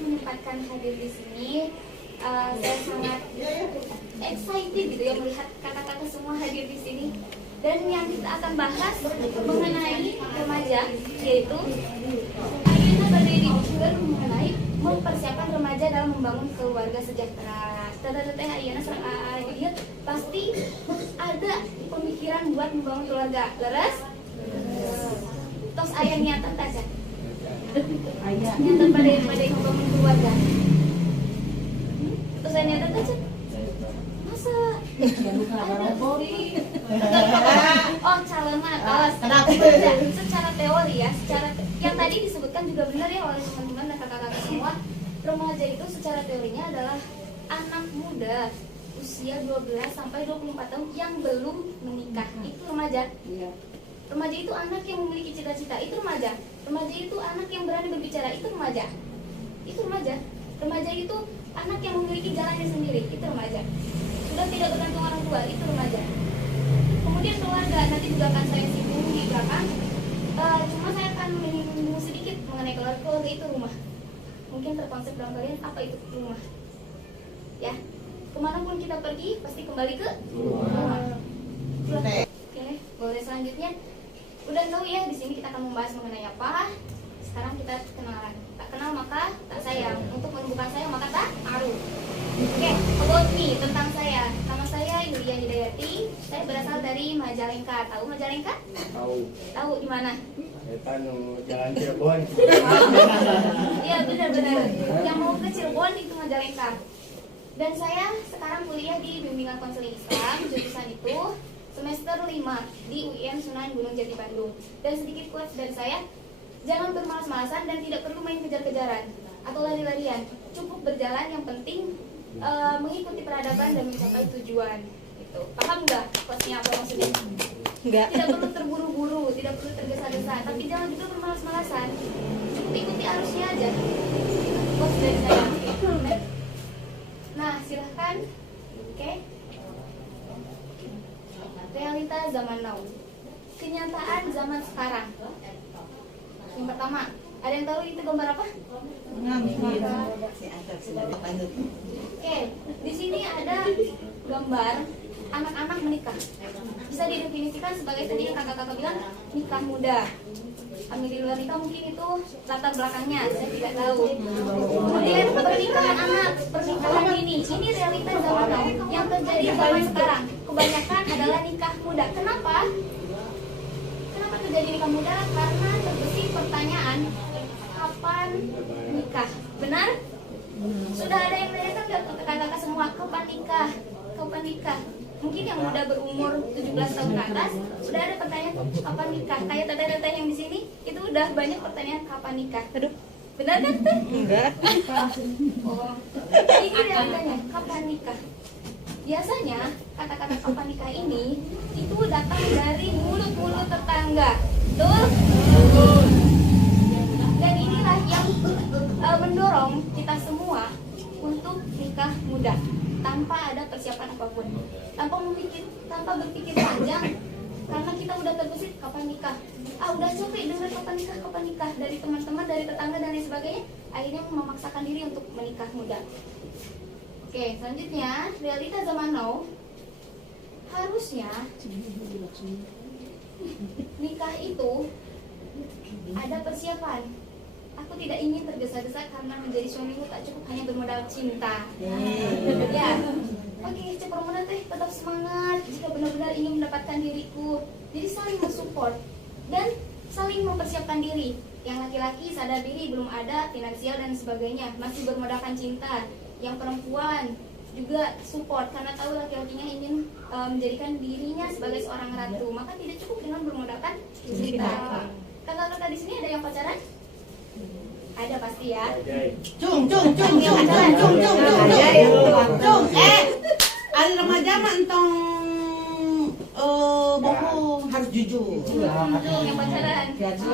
menyempatkan hadir di sini. Saya sangat excited gitu ya melihat kakak-kakak semua hadir di sini. Dan yang kita akan bahas mengenai remaja, yaitu Ayana berdiri mengenai mempersiapkan remaja dalam membangun keluarga sejahtera. Teteh Ayana dia pasti ada pemikiran buat membangun keluarga. Leres? Tos ayah niatan aja. Niatan pada membangun keluarga. Tos ayah niatan aja. Masa? Oh, calongan. Secara teori ya, yang tadi disebutkan juga benar ya oleh teman-teman dan kakak-kakak semua. Remaja itu secara teorinya adalah anak muda usia 12 sampai 24 tahun yang belum menikah. Itu remaja. Remaja itu anak yang memiliki cita-cita. Itu remaja. Remaja itu anak yang berani berbicara. Itu remaja. Itu remaja. Remaja itu anak yang memiliki jalannya sendiri. Itu remaja. Sudah tidak bergantung orang tua. Itu remaja. Kemudian keluarga, nanti juga akan saya singgung di belakang. Cuma saya akan menyinggung sedikit mengenai keluarga. Keluarga itu rumah. Mungkin terkonsep dalam kalian apa itu rumah. Ya, kemanapun kita pergi pasti kembali ke rumah. Oke, boleh selanjutnya. Udah tahu ya di sini kita akan membahas mengenai apa. Sekarang kita kenalan. Tak kenal maka tak sayang. Untuk menumbuhkan sayang maka tak aruh. Oke, about me, tentang saya. Nama saya Yulia Hidayati. Saya berasal dari Majalengka. Tahu Majalengka? Tahu. Tahu di mana? Jalan Cirebon. Iya benar-benar. Yang mau ke Cirebon itu Majalengka. Dan saya sekarang kuliah di bimbingan konseling Islam, jurusan itu semester 5 di UIN Sunan Gunung Jati Bandung. Dan sedikit quotes dari saya, jangan bermalas-malasan dan tidak perlu main kejar-kejaran atau lari-larian. Cukup berjalan, yang penting mengikuti peradaban dan mencapai tujuan. Gitu. Paham nggak quotesnya apa maksudnya? Enggak. Tidak perlu terburu-buru, tidak perlu tergesa-gesa, tapi jangan juga bermalas-malasan. Cukup ikuti arusnya aja. Quotes dari saya. Nah, silahkan. Oke. Realita zaman now. Kenyataan zaman sekarang. Yang pertama, ada yang tahu itu gambar apa? Oke, di sini ada gambar anak-anak menikah. Bisa didefinisikan sebagai tadi yang kakak-kakak bilang nikah muda. Kami di luar nikah mungkin itu latar belakangnya, saya tidak tahu. Kemudian pernikahan anak, pernikahan dini. Ini realita zaman now yang terjadi zaman sekarang. Kebanyakan adalah nikah muda. Kenapa? Kenapa terjadi nikah muda? Karena terbesit pertanyaan kapan nikah. Benar? Sudah ada yang menanyakan nggak kakak-kakak semua kapan nikah? Kapan nikah? Mungkin yang udah berumur 17 tahun ke atas sudah ada pertanyaan kapan nikah. Kayak teteh-teteh yang di sini itu udah banyak pertanyaan kapan nikah. Aduh. Benar kan teh? Enggak. Oh. Ini realitanya kapan nikah. Biasanya kata-kata kapan nikah ini itu datang dari mulut-mulut tetangga. Betul? Dan inilah yang mendorong kita semua untuk nikah muda tanpa ada persiapan apapun, tanpa berpikir panjang, karena kita udah terbesit kapan nikah. Udah capek dengar kapan nikah dari teman-teman, dari tetangga dan lain sebagainya. Akhirnya memaksakan diri untuk menikah muda. Oke, selanjutnya realita zaman now. Harusnya nikah itu ada persiapan. Aku tidak ingin tergesa-gesa karena menjadi suamimu tak cukup hanya bermodal cinta. Ya. Oke, Cek Romoda teh tetap semangat jika benar-benar ingin mendapatkan diriku. Jadi saling mensupport dan saling mempersiapkan diri. Yang laki-laki sadar diri belum ada finansial dan sebagainya, masih bermodalkan cinta. Yang perempuan juga support karena tahu laki-lakinya ingin menjadikan dirinya sebagai seorang ratu, maka tidak cukup dengan bermodalkan cinta. Kakak-kakak di sini ada yang pacaran? Ada pasti ya. Cung. Ada remaja mah entong buku harus jujur. Yang pacaran. Itu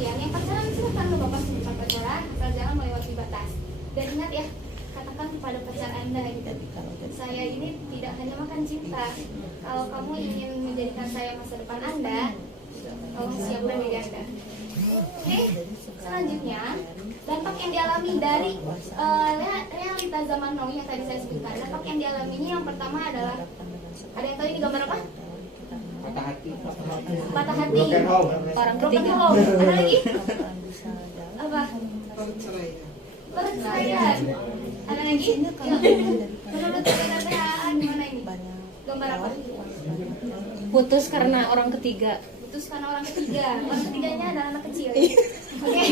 ya, yang pacaran silakan lo bapak sebutkan pacaran, asal jangan melewati batas. Dan ingat ya, katakan kepada pacar Anda gitu. Saya ini tidak hanya makan cinta. Kalau kamu ingin menjadikan saya masa depan Anda, siapkan diri Anda. Oke, selanjutnya dampak yang dialami dari realita zaman now yang tadi saya sebutkan. Dampak yang dialaminya yang pertama adalah, ada yang tahu ini gambar apa? Patah hati. Patah hati. Broken home. Orang Broken ketiga. home. Ada lagi? Apa? Perceraian. Ada lagi? Menurut saudara gimana ini? Gambar apa? Putus karena orang ketiga. Putus karena orang ketiga. Orang ketiganya adalah anak kecil. Oke.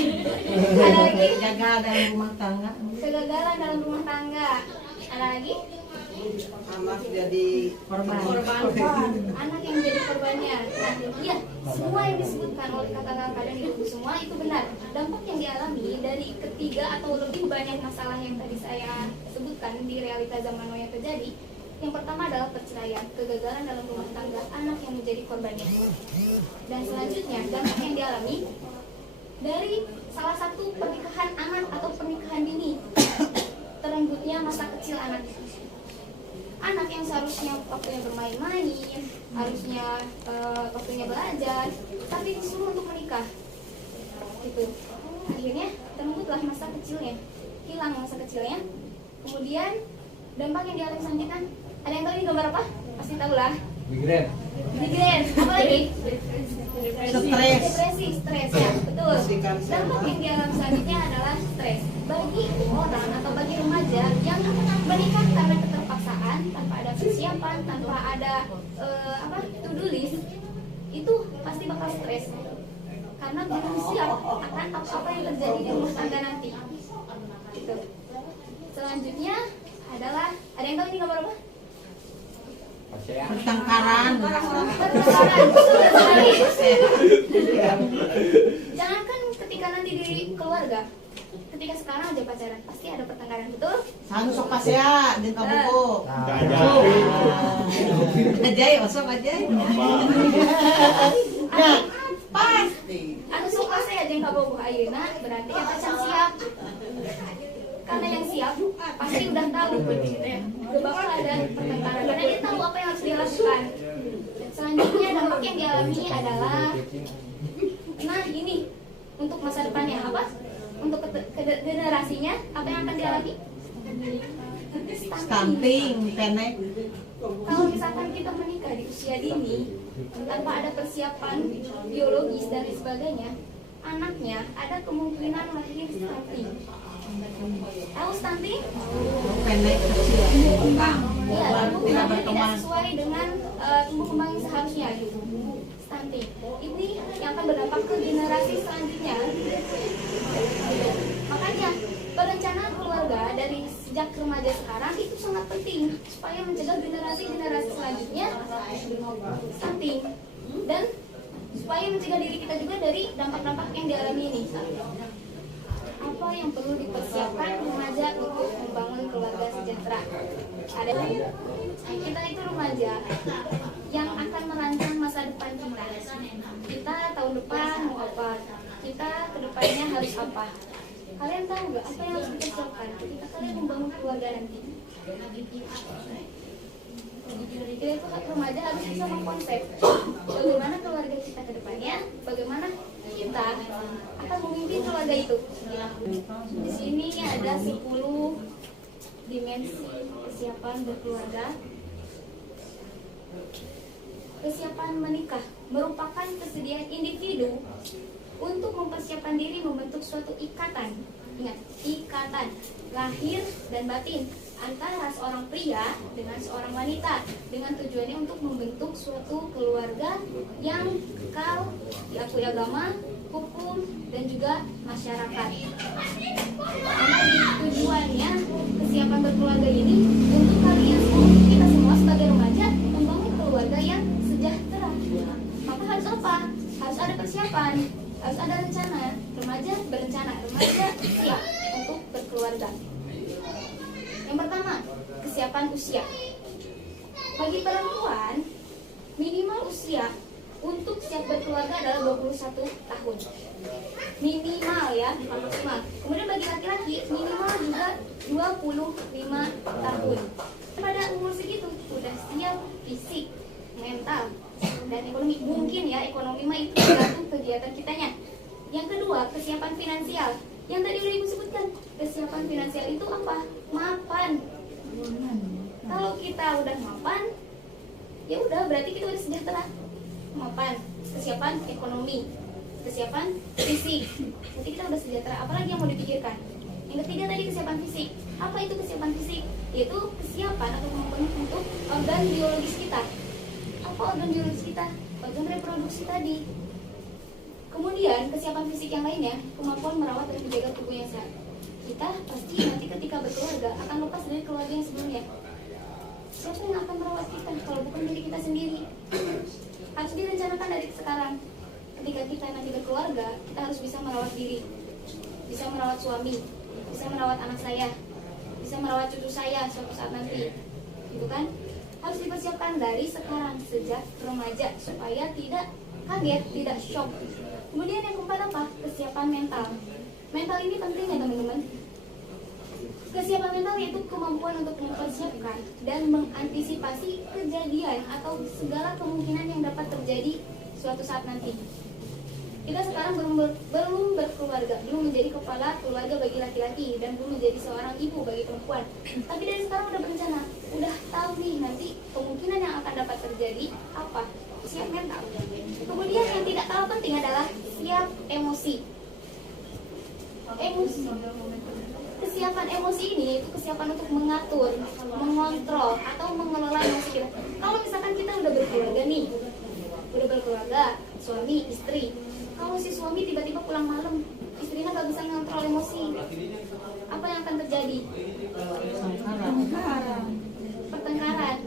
Ada lagi? Gagal dalam rumah tangga. Kegagalan dalam rumah tangga. Ada lagi? Anak jadi korban. Anak yang menjadi korbannya. Nah, iya, semua yang disebutkan oleh kakak-kakak kalian itu semua itu benar. Dampak yang dialami dari ketiga atau lebih banyak masalah yang tadi saya sebutkan di realita zaman now yang terjadi. Yang pertama adalah perceraian, kegagalan dalam rumah tangga, anak yang menjadi korbannya. Dan selanjutnya, dampak yang dialami dari salah satu pernikahan anak atau pernikahan dini, terenggutnya masa kecil anak. Anak yang seharusnya waktunya bermain-main, harusnya waktunya belajar, tapi disuruh untuk menikah. Gitu. Akhirnya terenggutlah masa kecilnya, hilang masa kecilnya. Kemudian dampak yang dialami selanjutnya, ada yang tahu ini gambar apa? Pasti tahu lah. Migrain. Migrain, apa lagi? Stres. Depresi, stres ya, betul. Dampak yang dialami selanjutnya adalah stres. Bagi orang atau bagi remaja yang menikah karena keterpaksaan, tanpa ada persiapan, tanpa ada to-do list, itu pasti bakal stres. Karena belum siap akan apa yang terjadi di rumah tangga nanti. Gitu. Selanjutnya adalah, ada yang tahu ini gambar apa? Pertengkaran. Pertengkaran, betul sekali. Jangankan ketika nanti di keluarga, ketika sekarang aja pacaran pasti ada pertengkaran, betul? Sanu sok pasea jeung kabuku. Ajay, osok ajay. Nah, pasti. Anu suka saya jeung kabogoh ayeuna berarti eta can siap. Karena yang siap pasti udah tahu udah bakal ada pertengkaran karena dia tahu apa yang harus dia lakukan. Selanjutnya dampak yang dialami adalah, nah ini untuk masa depannya apa? Untuk generasinya apa yang akan dialami? Stunting, pendek. Kalau misalkan kita menikah di usia dini tanpa ada persiapan biologis dan lain sebagainya, anaknya ada kemungkinan lahir stunting. Tahu stunting? Pendek kecil. Iya, tumbuh kembangnya tidak sesuai dengan tumbuh kembang yang seharusnya gitu. Stunting. Ini yang akan berdampak ke generasi selanjutnya. Makanya perencanaan keluarga dari sejak remaja sekarang itu sangat penting supaya mencegah generasi-generasi selanjutnya stunting dan supaya mencegah diri kita juga dari dampak-dampak yang dialami ini. Apa yang perlu dipersiapkan remaja untuk membangun keluarga sejahtera? Ada kita itu remaja yang akan merancang masa depan kita. Kita tahun depan mau apa? Kita kedepannya harus apa? Kalian tahu gak apa yang harus dipersiapkan ketika kalian membangun keluarga nanti? Kita itu remaja harus bisa mengkonsep bagaimana keluarga kita ke depannya, bagaimana kita akan memimpin keluarga itu. Di sini ada 10 dimensi persiapan berkeluarga. Persiapan menikah merupakan kesediaan individu untuk mempersiapkan diri membentuk suatu ikatan. Ingat, ikatan lahir dan batin antara seorang pria dengan seorang wanita dengan tujuannya untuk membentuk suatu keluarga yang kekal diakui agama, hukum, dan juga masyarakat. Karena tujuannya kesiapan berkeluarga ini untuk kalian semua, untuk kita semua sebagai remaja membangun keluarga yang sejahtera. Maka harus apa? Harus ada persiapan, harus ada rencana. Remaja berencana, remaja siap untuk berkeluarga. Yang pertama, kesiapan usia. Bagi perempuan, minimal usia untuk siap berkeluarga adalah 21 tahun. Minimal ya, bukan maksimal. Kemudian bagi laki-laki, minimal juga 25 tahun. Pada umur segitu, sudah siap fisik, mental, dan ekonomi. Mungkin ya, ekonomi mah itu tergantung kegiatan kitanya. Yang kedua, kesiapan finansial. Yang tadi udah Ibu sebutkan, kesiapan finansial itu apa? Mapan. Kalau kita udah mapan, ya udah berarti kita udah sejahtera. Mapan, kesiapan ekonomi, kesiapan fisik, berarti kita udah sejahtera. Apalagi yang mau dipikirkan? Yang ketiga tadi kesiapan fisik. Apa itu kesiapan fisik? Yaitu kesiapan atau kemampuan untuk organ biologis kita. Apa organ biologis kita? Organ reproduksi tadi. Kemudian kesiapan fisik yang lainnya, kemampuan merawat dan menjaga tubuh yang sehat. Kita pasti nanti ketika berkeluarga akan lepas dari keluarga yang sebelumnya. Siapa yang akan merawat kita kalau bukan diri kita sendiri? Harus direncanakan dari sekarang. Ketika kita nanti berkeluarga, kita harus bisa merawat diri, bisa merawat suami, bisa merawat anak saya, bisa merawat cucu saya suatu saat nanti, gitu kan? Harus dipersiapkan dari sekarang sejak remaja supaya tidak kaget, tidak shock. Kemudian yang keempat apa? Kesiapan mental. Mental ini penting ya teman-teman. Kesiapan mental yaitu kemampuan untuk mempersiapkan dan mengantisipasi kejadian atau segala kemungkinan yang dapat terjadi suatu saat nanti. Kita sekarang belum berkeluarga, belum menjadi kepala keluarga bagi laki-laki dan belum menjadi seorang ibu bagi perempuan. Tapi dari sekarang udah berencana, udah tahu nih nanti kemungkinan yang akan dapat terjadi apa. Siap mental. Kemudian yang tidak kalah penting adalah siap emosi. Emosi. Kesiapan emosi ini itu kesiapan untuk mengatur, mengontrol atau mengelola emosi kita. Kalau misalkan kita udah berkeluarga nih, udah berkeluarga, suami, istri. Kalau si suami tiba-tiba pulang malam, istrinya gak bisa mengontrol emosi, apa yang akan terjadi? Pertengkaran.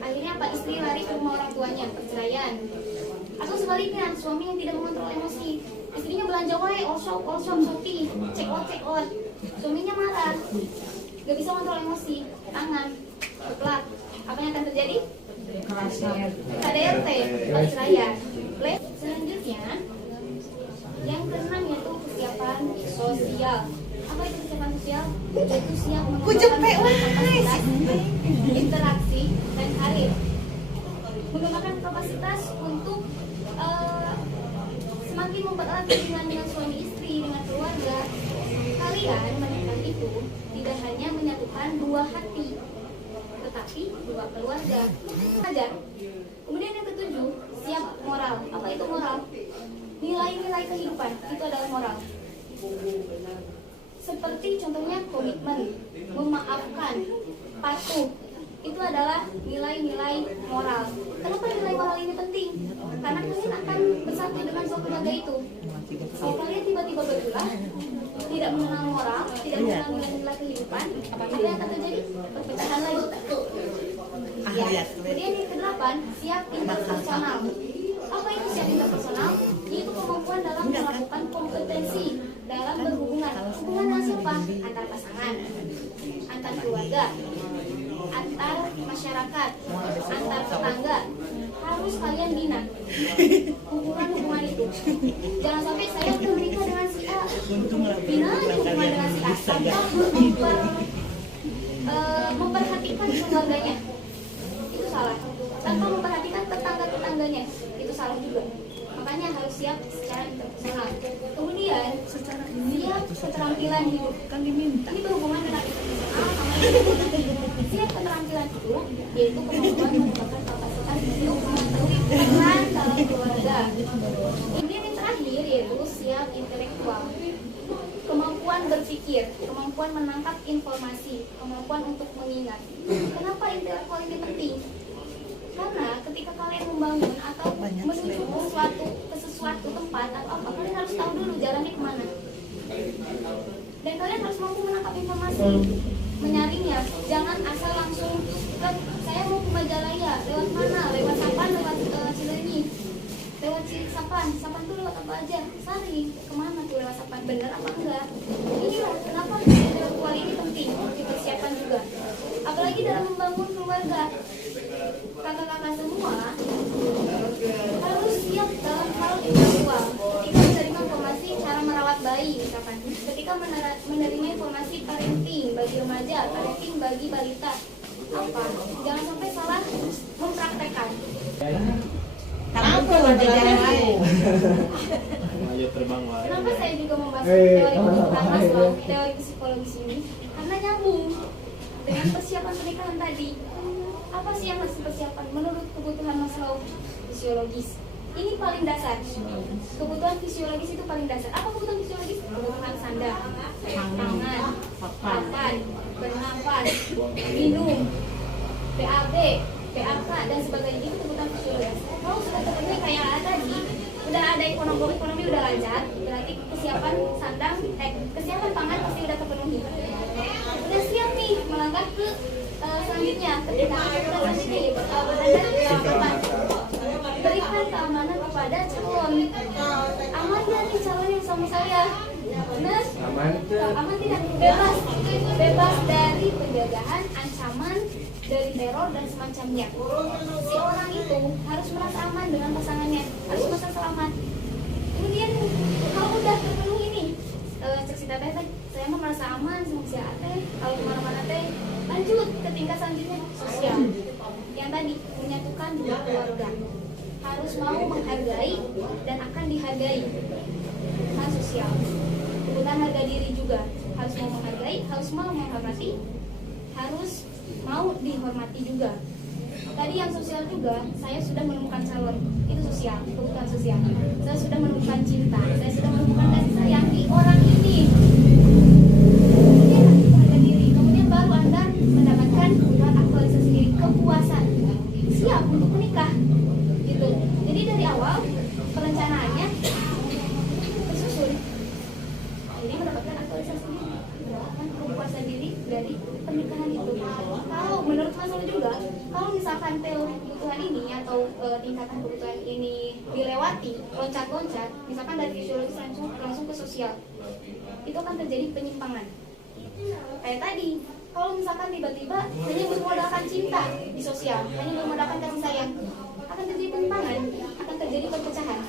Akhirnya apa? Istri lari ke rumah orang tuanya, perceraian. Atau sebaliknya, suami yang tidak mengontrol emosi, istrinya belanja wae, all shop, Shopee, check out. Suaminya marah, gak bisa mengontrol emosi, tangan, keplak. Apa yang akan terjadi? KDRT, perceraian. Selanjutnya, yang keenam yaitu kesiapan sosial. Apa itu kesiapan sosial? Yaitu siap mengembangkan kapasitas interaksi dan karir. Mengembangkan kapasitas untuk semakin mempererat hubungan dengan suami istri, dengan keluarga. Kalian menekan itu tidak hanya menyatukan dua hati, tetapi dua keluarga. Aja. Kemudian yang ketujuh, siap moral. Apa itu moral? Nilai-nilai kehidupan, itu adalah moral. Seperti contohnya komitmen, memaafkan, patuh. Itu adalah nilai-nilai moral. Kenapa nilai moral ini penting? Karena kalian akan bersatu dengan dua keluarga itu. Kalau kalian tiba-tiba berbelah, tidak mengenal moral, tidak mengenal nilai-nilai kehidupan, apa yang akan terjadi? Perpecahan lagi. Ya. Kemudian yang kedelapan, siap interpersonal. Apa itu siap interpersonal? Yaitu kemampuan dalam melakukan kompetensi dalam berhubungan. Hubungan dengan siapa? Antar pasangan, antar keluarga, antar masyarakat, antar tetangga. Harus kalian bina hubungan-hubungan itu. Jangan sampai saya udah menikah dengan si A, bina aja hubungan dengan si A tanpa memperhatikan keluarganya. Itu salah. Tanpa memperhatikan tetangga-tetangganya, itu salah juga. Makanya harus siap secara interpersonal. Kemudian siap keterampilan hidup. Ini berhubungan dengan interpersonal sama siap keterampilan hidup, yaitu kemampuan mengembangkan kapasitas untuk mengetahui peran dalam keluarga. Kemudian yang terakhir yaitu siap intelektual. Kemampuan berpikir, kemampuan menangkap informasi, kemampuan untuk mengingat. Kenapa intelektual ini penting? Karena ketika kalian membangun atau menuju ke sesuatu tempat atau apa, kalian harus tahu dulu jalannya kemana. Dan kalian harus mampu menangkap informasi, menyaringnya. Jangan asal langsung kan saya mau ke Majalaya, lewat mana? Lewat Sapan, lewat Cileunyi, lewat Sapan tuh lewat apa aja? Sari, kemana tuh lewat Sapan? Bener apa enggak? Inilah kenapa intelektual ini penting dipersiapkan juga. Apalagi dalam membangun keluarga. Kakak-kakak semua harus siap dalam hal intelektual. Ketika menerima informasi cara merawat bayi misalkan, ketika menerima informasi parenting bagi remaja, parenting bagi balita, apa? Jangan sampai salah mempraktekkan. Kenapa ada jalan lain? jauh terbang wae. Kenapa saya juga membahas teori kebutuhan Maslow, teori psikologis ini? Karena nyambung dengan persiapan pernikahan tadi. Apa sih yang harus dipersiapkan menurut kebutuhan Maslow fisiologis? Ini paling dasar. Kebutuhan fisiologis itu paling dasar. Apa kebutuhan fisiologis? Kebutuhan sandang, pangan, papan, bernafas, minum, PAB, PAK dan sebagainya, itu kebutuhan fisiologis. Kalau sudah terpenuhi kayak tadi, udah ada ekonomi udah lancar, berarti kesiapan sandang, kesiapan pangan pasti udah terpenuhi. Udah siap nih melangkah ke selanjutnya. Ketika selanjutnya ya berada di keamanan. Berikan keamanan kepada calon. Aman gak nih calon yang sama saya? Benar? Aman tidak? Bebas dari penjagaan, ancaman, dari teror dan semacamnya. Si orang itu harus merasa aman dengan pasangannya, harus merasa selamat. Kemudian kalau udah terpenuhi nih, cek si teteh, saya mah merasa aman sama si ate. Kalau kemana-mana teh, lanjut ke tingkat selanjutnya sosial. Yang tadi menyatukan dua keluarga, harus mau menghargai dan akan dihargai. Nah, sosial, kebutuhan harga diri juga, harus mau menghargai, harus mau menghormati, harus mau dihormati juga. Tadi yang sosial juga, saya sudah menemukan calon, itu sosial, kebutuhan sosial. Saya sudah menemukan cinta, saya sudah menemukan kasih sayang di orang ini. Kemudian harga diri, kemudian baru Anda mendapatkan kebutuhan aktualisasi diri, kepuasan, siap untuk menikah, gitu. Jadi dari awal perencanaannya tersusun. Jadi mendapatkan aktualisasi diri, mendapatkan kepuasan diri dari pernikahan itu. Kalau menurut Maslow juga, kalau misalkan teori kebutuhan ini atau tingkatan kebutuhan ini dilewati, loncat-loncat, misalkan dari fisiologis langsung ke sosial, itu akan terjadi penyimpangan. Kayak tadi, kalau misalkan tiba-tiba hanya bermodalkan cinta di sosial, hanya bermodalkan kasih sayang, akan terjadi penyimpangan, akan terjadi perpecahan,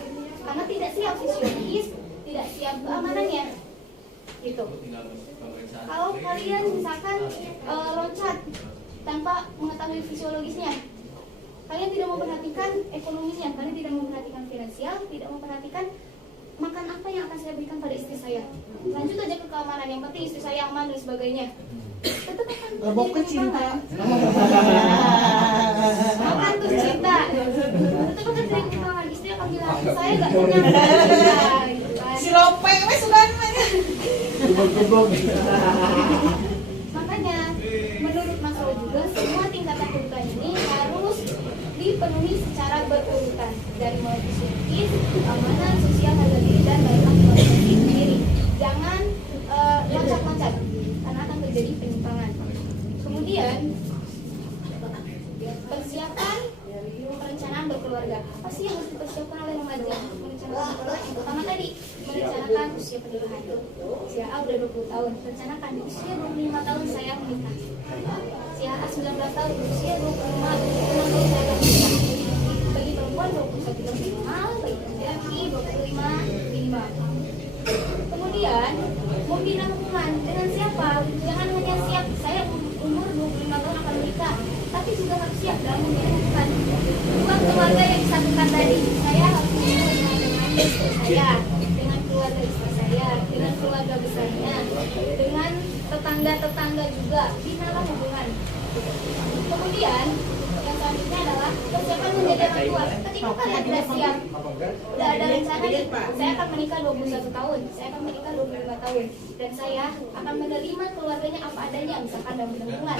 karena tidak siap fisiologis, tidak siap keamanannya, gitu. Kalau kalian misalkan loncat tanpa mengetahui fisiologisnya, kalian tidak memperhatikan ekonomisnya, kalian tidak memperhatikan finansial, tidak memperhatikan makan apa yang akan saya berikan pada istri saya. Lanjut aja ke keamanan, yang penting istri saya aman dan sebagainya. Tetap akan terjadi cinta. Makan tuh cinta. Tetap akan terjadi penyimpangan. Istri akan bilang, saya nggak punya cinta. Si Lope wes sudah Makanya menurut Maslow juga semua tingkatan kebutuhan ini harus dipenuhi secara berurutan, dari mulai fisiologis, keamanan, sosial, harga diri dan baiklah aktualisasi diri. Jangan loncat-loncat karena akan terjadi penyimpangan. Kemudian persiapan perencanaan berkeluarga. Apa sih yang harus dipersiapkan oleh remaja merencanakan berkeluarga? Yang pertama tadi, merencanakan usia pernikahan. Usia A udah 20 tahun, rencanakan di usia 25 tahun saya menikah. Usia A 19 tahun, usia 25 tahun saya akan menikah. Bagi perempuan 21 tahun minimal, bagi laki-laki 25 minimal. Kemudian membina hubungan dengan siapa? Jangan hanya siap saya umur 25 tahun akan menikah, tapi juga harus siap dalam membina hubungan. Bukan keluarga yang disatukan tadi. Saya harus membina hubungan dengan istri saya, dengan keluarga istri saya, dengan keluarga besarnya, dengan tetangga-tetangga juga. Binalah hubungan. Kemudian yang selanjutnya adalah persiapan menjadi orang tua. Ketika kalian sudah siap, sudah ada rencana nih, saya akan menikah 21 tahun, saya akan menikah 25 tahun, dan saya akan menerima keluarganya apa adanya, misalkan dalam hubungan.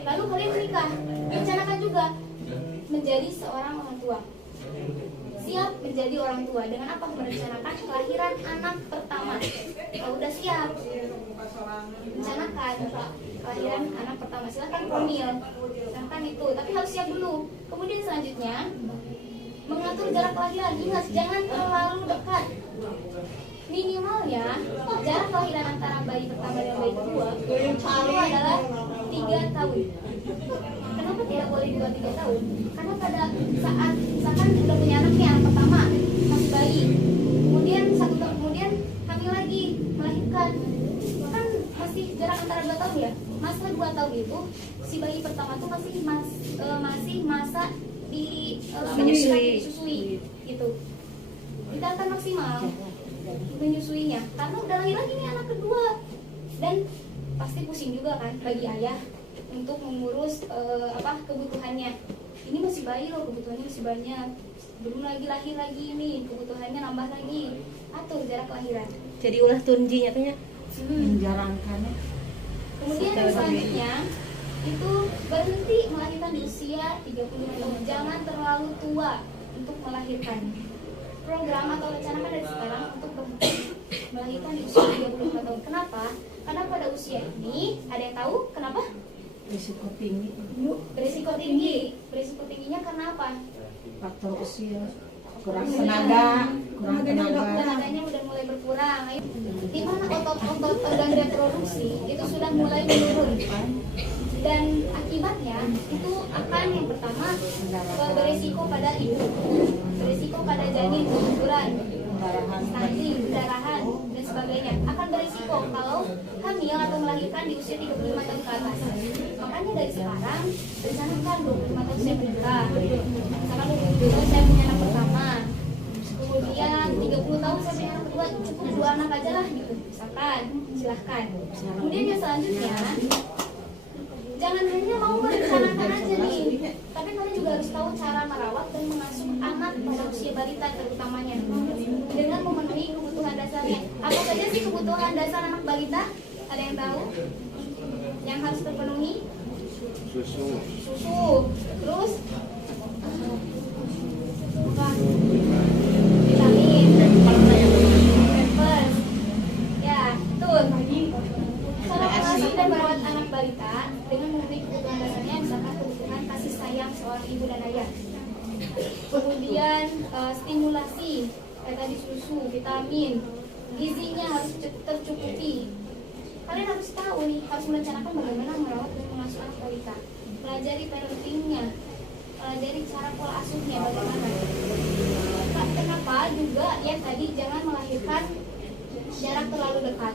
Lalu kalian menikah, rencanakan juga menjadi seorang orang tua. Siap menjadi orang tua dengan apa? Merencanakan kelahiran anak pertama. Kalau udah siap, rencanakan kelahiran anak pertama. Silakan promil, silakan itu. Tapi harus siap dulu. Kemudian selanjutnya mengatur jarak kelahiran. Ingat, jangan terlalu dekat. Minimalnya jarak kelahiran antara bayi pertama dan bayi kedua itu adalah 3 tahun. Kenapa tidak boleh di bawah 3 tahun? Karena pada saat misalkan udah punya anaknya, anak pertama masih bayi, kemudian 1 tahun kemudian hamil lagi, melahirkan, kan masih jarak antara 2 tahun ya. Masa 2 tahun itu si bayi pertama tuh masih masa di menyusui gitu. Tidak akan maksimal. menyusuinya karena udah lahir lagi nih anak kedua, dan pasti pusing juga kan bagi ayah untuk mengurus kebutuhannya. Ini masih bayi loh, kebutuhannya masih banyak, belum lagi lahir lagi nih, kebutuhannya nambah lagi, atur jarak kelahiran. Jadi ulah tunji nyatanya. menjalankan. Kemudian yang selanjutnya itu berhenti melahirkan di usia 35 tahun. Jangan terlalu tua untuk melahirkan. Program atau rencanakan dari sekarang untuk berhenti melahirkan di usia 35 tahun. Kenapa? Karena pada usia ini, ada yang tahu kenapa? Risiko tinggi. Berisiko tinggi. Berisiko tingginya karena apa? Faktor usia, kurang tenaga, Tenaganya udah mulai berkurang. Di mana otot-otot organ reproduksi itu sudah mulai menurun. Dan akibatnya itu akan yang pertama berisiko pada ibu, berisiko pada janin, keguguran, stunting, pendarahan dan sebagainya. Akan berisiko kalau hamil atau melahirkan di usia 35 tahun ke atas. Makanya dari sekarang rencanakan 25 tahun saya menikah, misalkan 20 tahun saya punya anak pertama, kemudian 30 tahun saya punya anak kedua, cukup 2 anak aja lah gitu, misalkan, silahkan. Kemudian yang selanjutnya, jangan hanya mau merencanakan aja nih, tapi kalian juga harus tahu cara merawat dan mengasuh anak pada usia balita terutamanya dengan memenuhi kebutuhan dasarnya. Apa saja sih kebutuhan dasar anak balita? Ada yang tahu? Yang harus terpenuhi? Susu. Terus apa? Vitamin, pampers. Ya, betul. Cara mengasuh dan merawat anak balita dengan memenuhi kebutuhan dasarnya, misalkan kebutuhan kasih sayang seorang ibu dan ayah. Kemudian stimulasi, kayak tadi susu, vitamin, gizinya harus tercukupi. Kalian harus tahu nih, harus merencanakan bagaimana merawat dan mengasuh anak balita. Pelajari parentingnya, pelajari cara pola asuhnya bagaimana. Kenapa juga yang tadi jangan melahirkan jarak terlalu dekat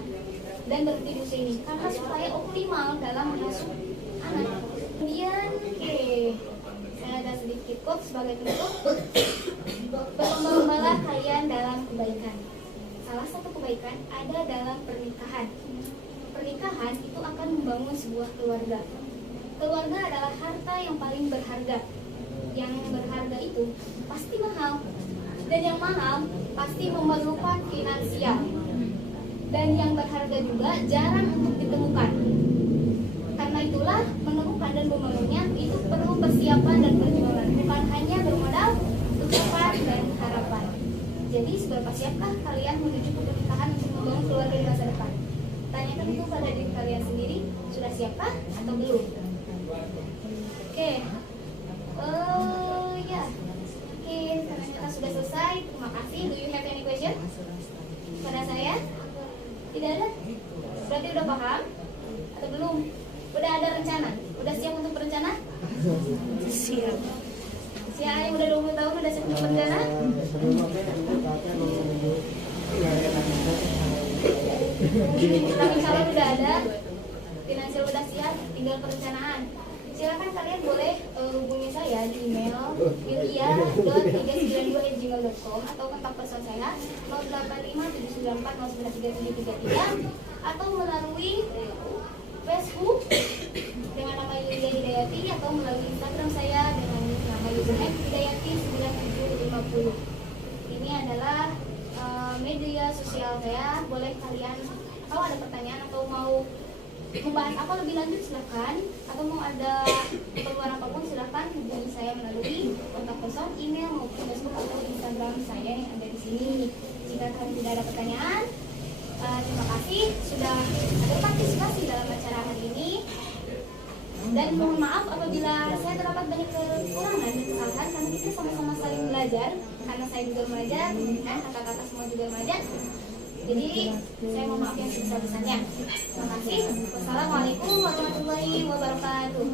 dan berhenti di usia ini, karena supaya optimal dalam mengasuh anak. Kemudian saya ada sedikit quote sebagai penutup. Berlomba-lombalah kalian dalam kebaikan. Salah satu kebaikan ada dalam pernikahan. Pernikahan itu akan membangun sebuah keluarga. Keluarga adalah harta yang paling berharga. Yang berharga itu pasti mahal, dan yang mahal pasti memerlukan finansial. Dan yang berharga juga jarang untuk ditemukan. Karena itulah menemukan dan membangunnya itu perlu persiapan dan perjuangan, bukan hanya bermodal ucapan dan harapan. Jadi seberapa siapkah kalian menuju ke pernikahan untuk membangun keluarga di masa depan? Tanyakan itu pada diri kalian sendiri, sudah siapkah atau belum? Oke. Karena kita sudah selesai, terima kasih. Do you have any question pada saya? Tidak ada? Berarti udah paham? Atau belum? Udah ada rencana? Udah siap untuk berencana? Siap. Siapa yang udah 20 tahun udah siap untuk berencana? Tapi kalau udah ada, finansial udah siap, tinggal perencanaan. Silakan kalian boleh hubungi saya di email yulia.392@gmail.com atau kontak person saya 085794093733 atau melalui Facebook dengan nama Yulia Hidayati atau melalui Instagram saya dengan nama username Hidayati 9750. Ini adalah media sosial saya. Boleh kalian kalau ada pertanyaan atau mau membahas apa lebih lanjut silahkan, atau mau ada keperluan apapun silahkan hubungi saya melalui kontak person, email maupun Facebook atau Instagram saya yang ada di sini. Jika kalian tidak ada pertanyaan, terima kasih sudah ada partisipasi dalam acara hari ini. Dan mohon maaf apabila saya terdapat banyak kekurangan dan kesalahan, karena kita sama-sama saling belajar. Karena saya juga belajar, dan kakak-kakak semua juga belajar. Jadi saya mohon maaf yang sebesar-besarnya. Terima kasih. Wassalamualaikum warahmatullahi wabarakatuh.